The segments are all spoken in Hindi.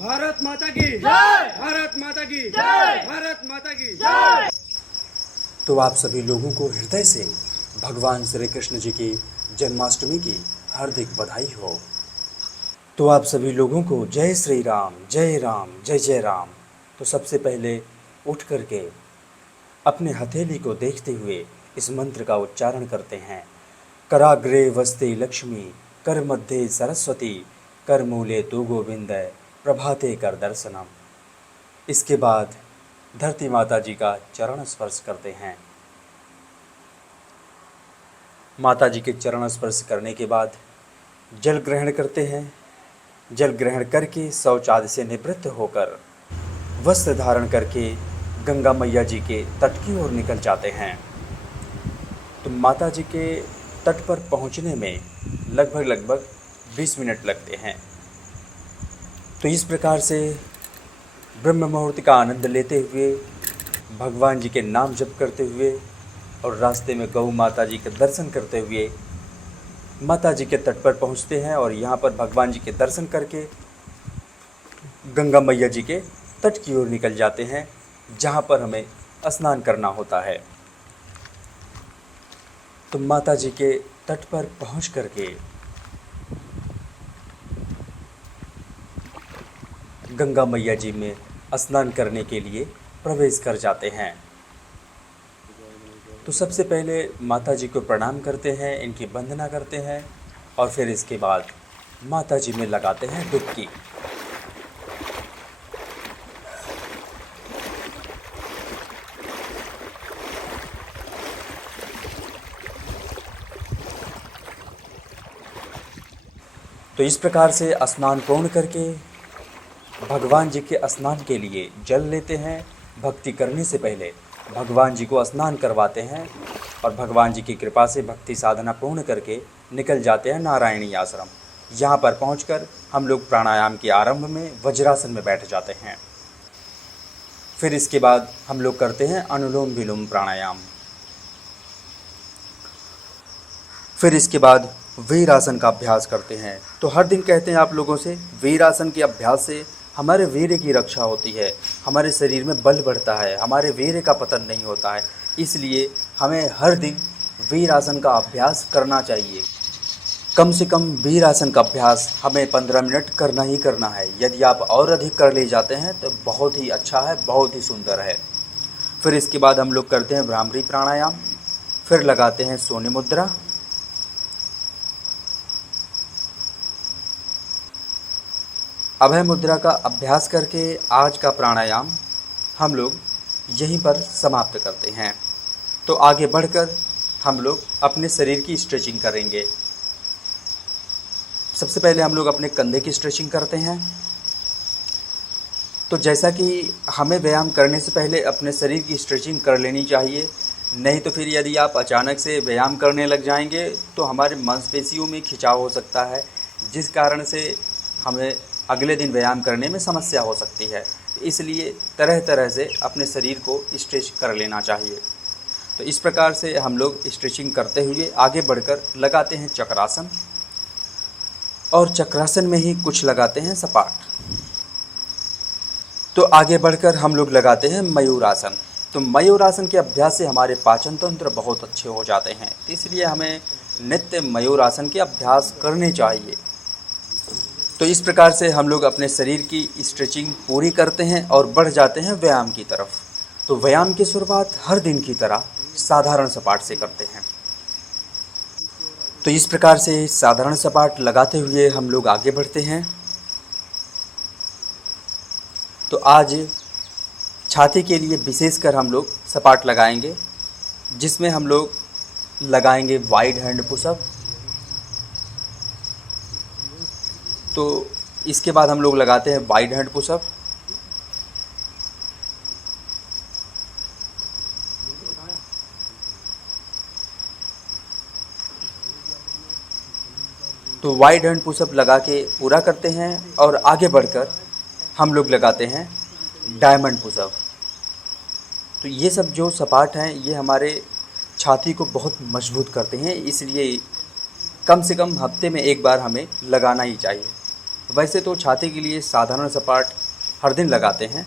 भारत माता की जय, भारत माता की जय, भारत माता की जय। तो आप सभी लोगों को हृदय से भगवान श्री कृष्ण जी की जन्माष्टमी की हार्दिक बधाई हो। तो आप सभी लोगों को जय श्री राम, जय राम, जय जय राम। तो सबसे पहले उठ करके अपने हथेली को देखते हुए इस मंत्र का उच्चारण करते हैं। कराग्रे वस्ते लक्ष्मी, कर मध्य सरस्वती, कर मूले तु गोविंद, प्रभाते कर दर्शनम। इसके बाद धरती माता जी का चरण स्पर्श करते हैं। माता जी के चरण स्पर्श करने के बाद जल ग्रहण करते हैं। जल ग्रहण करके शौच आदि से निवृत्त होकर वस्त्र धारण करके गंगा मैया जी के तट की ओर निकल जाते हैं। तो माता जी के तट पर पहुंचने में लगभग 20 मिनट लगते हैं। तो इस प्रकार से ब्रह्म मुहूर्त का आनंद लेते हुए, भगवान जी के नाम जप करते हुए और रास्ते में गौ माता जी के दर्शन करते हुए माता जी के तट पर पहुंचते हैं और यहाँ पर भगवान जी के दर्शन करके गंगा मैया जी के तट की ओर निकल जाते हैं, जहाँ पर हमें स्नान करना होता है। तो माता जी के तट पर पहुँच करके गंगा मैया जी में स्नान करने के लिए प्रवेश कर जाते हैं। तो सबसे पहले माता जी को प्रणाम करते हैं, इनकी वंदना करते हैं और फिर इसके बाद माता जी में लगाते हैं डुबकी। तो इस प्रकार से स्नान पूर्ण करके भगवान जी के स्नान के लिए जल लेते हैं। भक्ति करने से पहले भगवान जी को स्नान करवाते हैं और भगवान जी की कृपा से भक्ति साधना पूर्ण करके निकल जाते हैं नारायणी आश्रम। यहाँ पर पहुँचकर हम लोग प्राणायाम के आरंभ में वज्रासन में बैठ जाते हैं। फिर इसके बाद हम लोग करते हैं अनुलोम विलोम प्राणायाम। फिर इसके बाद वीरासन का अभ्यास करते हैं। तो हर दिन कहते हैं आप लोगों से, वीरासन के अभ्यास से हमारे वीर्य की रक्षा होती है, हमारे शरीर में बल बढ़ता है, हमारे वीर्य का पतन नहीं होता है। इसलिए हमें हर दिन वीरासन का अभ्यास करना चाहिए। कम से कम वीरासन का अभ्यास हमें 15 मिनट करना ही करना है। यदि आप और अधिक कर ले जाते हैं तो बहुत ही अच्छा है, बहुत ही सुंदर है। फिर इसके बाद हम लोग करते हैं भ्रामरी प्राणायाम। फिर लगाते हैं सोने मुद्रा। अभय मुद्रा का अभ्यास करके आज का प्राणायाम हम लोग यहीं पर समाप्त करते हैं। तो आगे बढ़कर हम लोग अपने शरीर की स्ट्रेचिंग करेंगे। सबसे पहले हम लोग अपने कंधे की स्ट्रेचिंग करते हैं। तो जैसा कि हमें व्यायाम करने से पहले अपने शरीर की स्ट्रेचिंग कर लेनी चाहिए, नहीं तो फिर यदि आप अचानक से व्यायाम करने लग जाएंगे तो हमारे मांसपेशियों में खिंचाव हो सकता है, जिस कारण से हमें अगले दिन व्यायाम करने में समस्या हो सकती है। इसलिए तरह तरह से अपने शरीर को स्ट्रेच कर लेना चाहिए। तो इस प्रकार से हम लोग स्ट्रेचिंग करते हुए आगे बढ़कर लगाते हैं चक्रासन और चक्रासन में ही कुछ लगाते हैं सपाट। तो आगे बढ़कर हम लोग लगाते हैं मयूरासन। तो मयूरासन के अभ्यास से हमारे पाचन तंत्र बहुत अच्छे हो जाते हैं, इसलिए हमें नित्य मयूरासन के अभ्यास करने चाहिए। तो इस प्रकार से हम लोग अपने शरीर की स्ट्रेचिंग पूरी करते हैं और बढ़ जाते हैं व्यायाम की तरफ। तो व्यायाम की शुरुआत हर दिन की तरह साधारण सपाट से करते हैं। तो इस प्रकार से साधारण सपाट लगाते हुए हम लोग आगे बढ़ते हैं। तो आज छाती के लिए विशेषकर हम लोग सपाट लगाएंगे, जिसमें हम लोग लगाएंगे वाइड हैंड पुशअप। तो इसके बाद हम लोग लगाते हैं वाइड हैंड पुशअप। तो वाइड हैंड पुशअप लगा के पूरा करते हैं और आगे बढ़कर हम लोग लगाते हैं डायमंड पुशअप। तो ये सब जो सपाट हैं ये हमारे छाती को बहुत मजबूत करते हैं, इसलिए कम से कम हफ्ते में एक बार हमें लगाना ही चाहिए। वैसे तो छाते के लिए साधारण सपाट हर दिन लगाते हैं,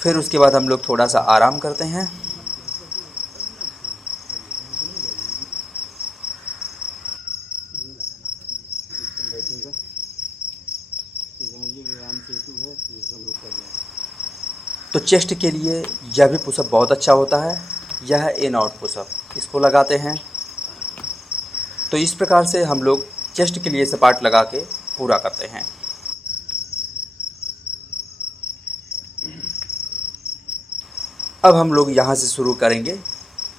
फिर उसके बाद हम लोग थोड़ा सा आराम करते हैं। तो चेस्ट के लिए यह भी पुशअप बहुत अच्छा होता है। यह है इन आउट पुशअप, इसको लगाते हैं। तो इस प्रकार से हम लोग चेस्ट के लिए सपाट लगा के पूरा करते हैं। अब हम लोग यहाँ से शुरू करेंगे।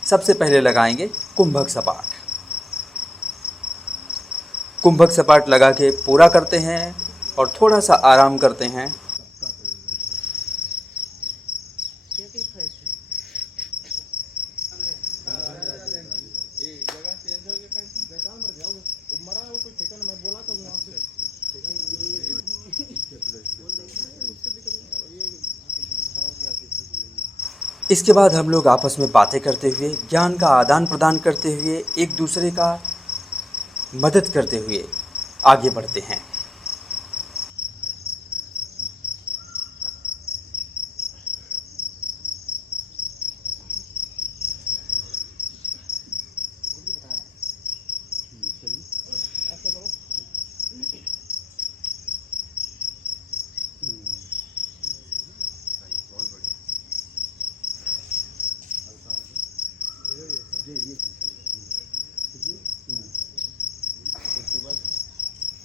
सबसे पहले लगाएंगे कुंभक सपाट। कुंभक सपाट लगा के पूरा करते हैं और थोड़ा सा आराम करते हैं। इसके बाद हम लोग आपस में बातें करते हुए, ज्ञान का आदान प्रदान करते हुए, एक दूसरे का मदद करते हुए आगे बढ़ते हैं।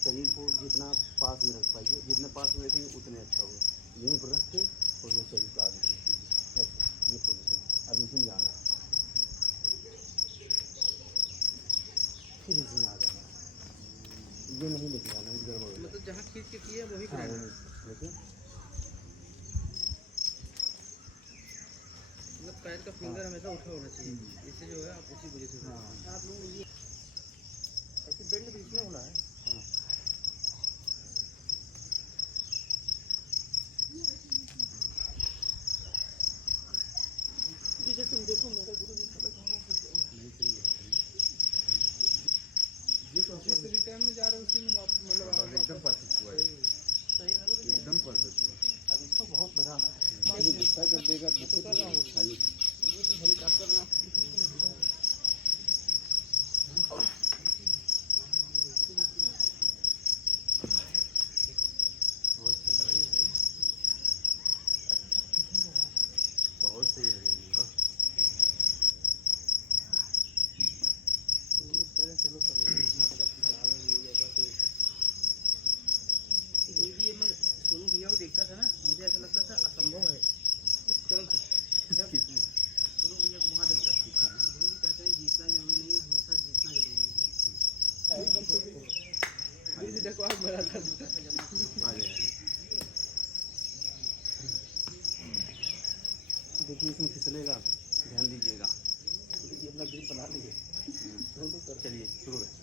शरीर को जितना पास में रख पाइए, जितने पास में रखेंगे उतने अच्छा होगा। यहीं पर रख के और ये शरीर को आगे खींचिए, ऐसे ये पोजीशन। अब इसमें जाना है, फिर इसमें आ जाना है, ये नहीं लेके जाना, इस गड़बड़ हो मतलब जहाँ खींच के किए वही हाँ, कराना। लेकिन मतलब पैर का फिंगर हमेशा उठा होना चाहिए, इससे जो है आप उसी पोजीशन में। आप लोग ये ऐसे बेंड भी इसमें होना है। हाँ, पीछे तुम देखो, मेरे गुरु जी समय खाना नहीं सही है। ये तो जिस रिटर्न में जा रहे हो उसी में मतलब एकदम परफेक्ट हुआ है, सही है ना? एकदम परफेक्ट हुआ। अब इसको बहुत लगाना है, ये गुस्सा कर देगा, गुस्से कर रहा हूँ हेलीकॉप्टर में। बहुत सही है, चलो ये मैं सोनू भैया को देखता था ना, मुझे ऐसा लगता था असंभव है। कौन सा? जब सोनू भैया को वहाँ देखता था, गुरु जी कहते हैं जीतना जरूरी नहीं है, हमेशा जीतना जरूरी है। गुरु जी देखो आप बड़ा था। देखिए इसमें फिसलेगा, ध्यान दीजिएगा। देखिए अपना ग्रिप बना लीजिए। चलिए शुरू करें।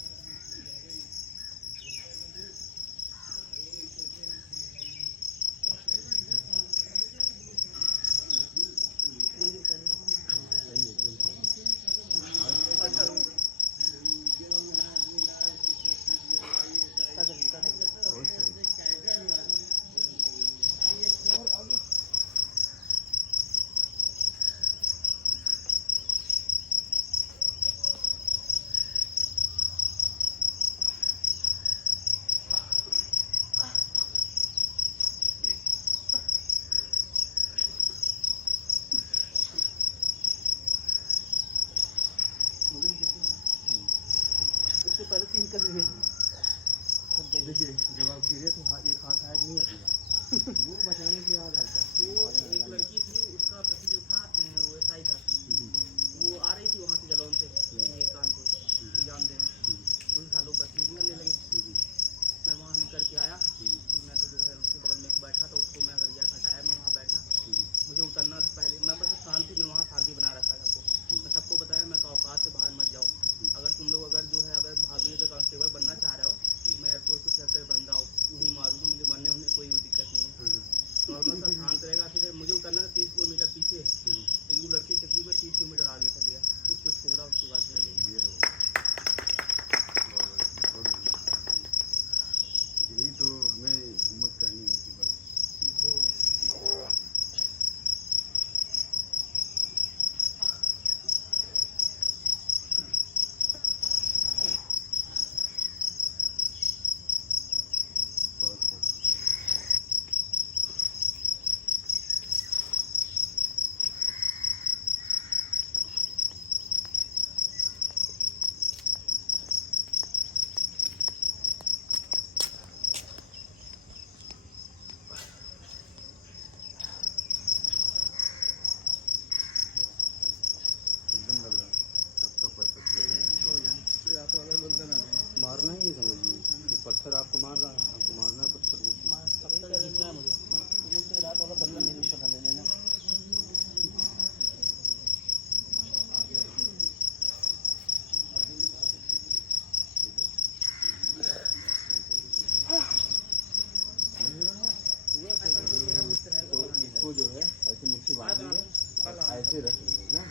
इसको जो है ऐसे मुट्ठी बांधेंगे और ऐसे रख लेंगे ना,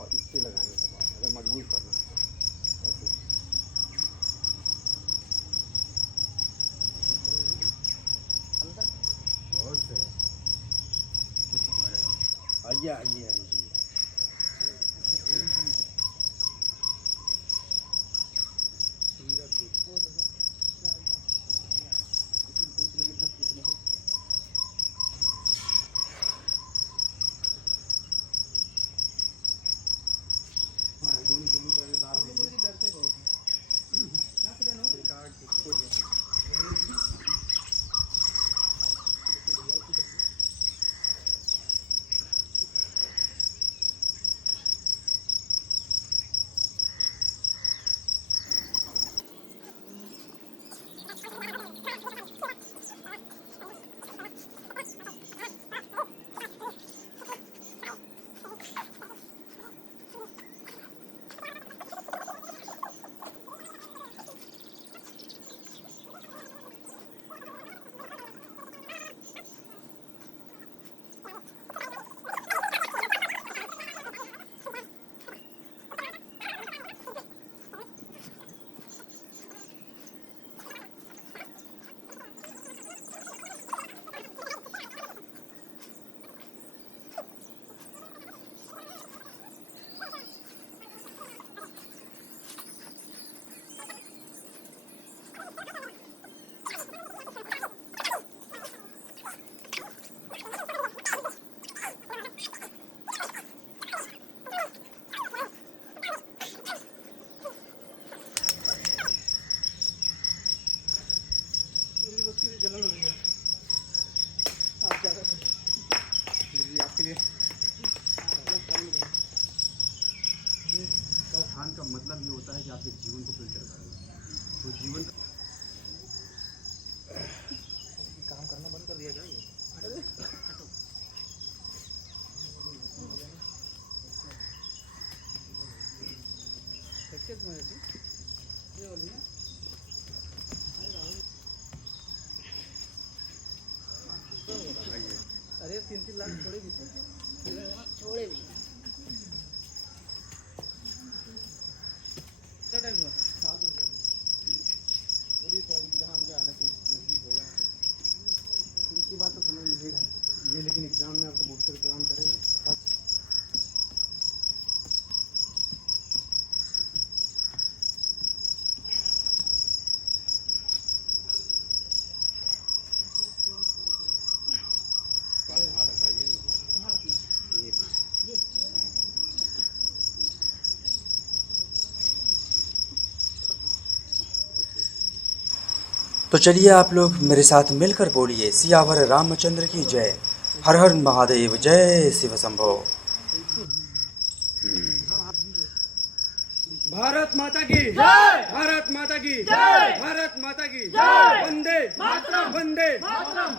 और इससे लगाएंगे कपाट, अगर मजबूत करना है ऐसे। बहुत सही, आइए आइए हरी जी। डरते बहुत ना कुछ ना जलन हो रही है। आप क्या करते हैं? आपके लिए तो ध्यान का मतलब ये होता है कि आपके जीवन को फिल्टर करना, तो जीवन काम करना बंद कर दिया क्या ये? हटो। सक्सेस में ये वाली ना अरे 3-3 लाख छोड़े भी छोड़े भी क्या टाइम हुआ? 7 हो गया। थोड़ा जहाँ मुझे आना चाहिए नजदीक हो गया तो इसकी बात तो समझ मिलेगा ये, लेकिन एग्जाम में आपको बूस्टर एग्जाम करेगा। तो चलिए आप लोग मेरे साथ मिलकर बोलिए सियावर रामचंद्र की जय। हर हर महादेव, जय शिव शंभो। भारत माता की जय, भारत माता की जय, भारत माता की जय, वंदे मातरम, वंदे मातरम।